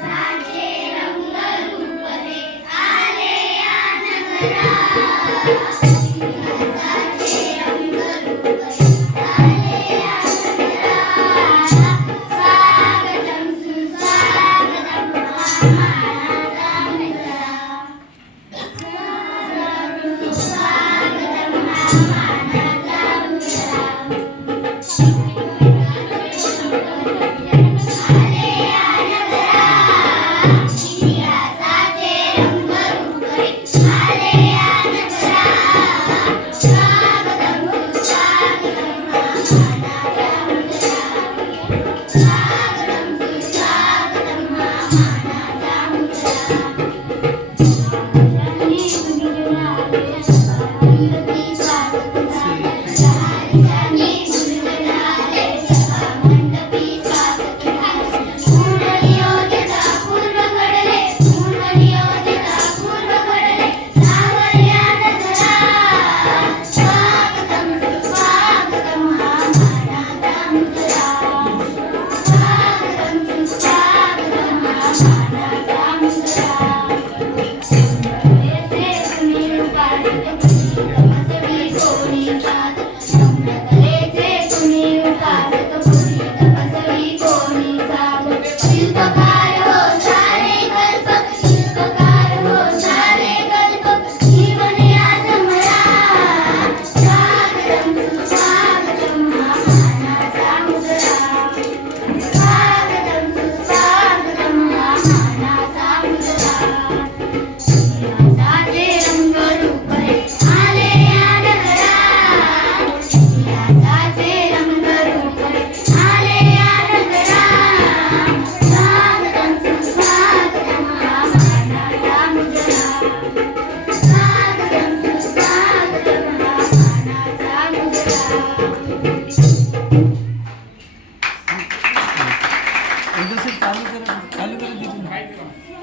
साचे रहुग लुपले, आले या চালু করে চালু করে দিচ্ছেন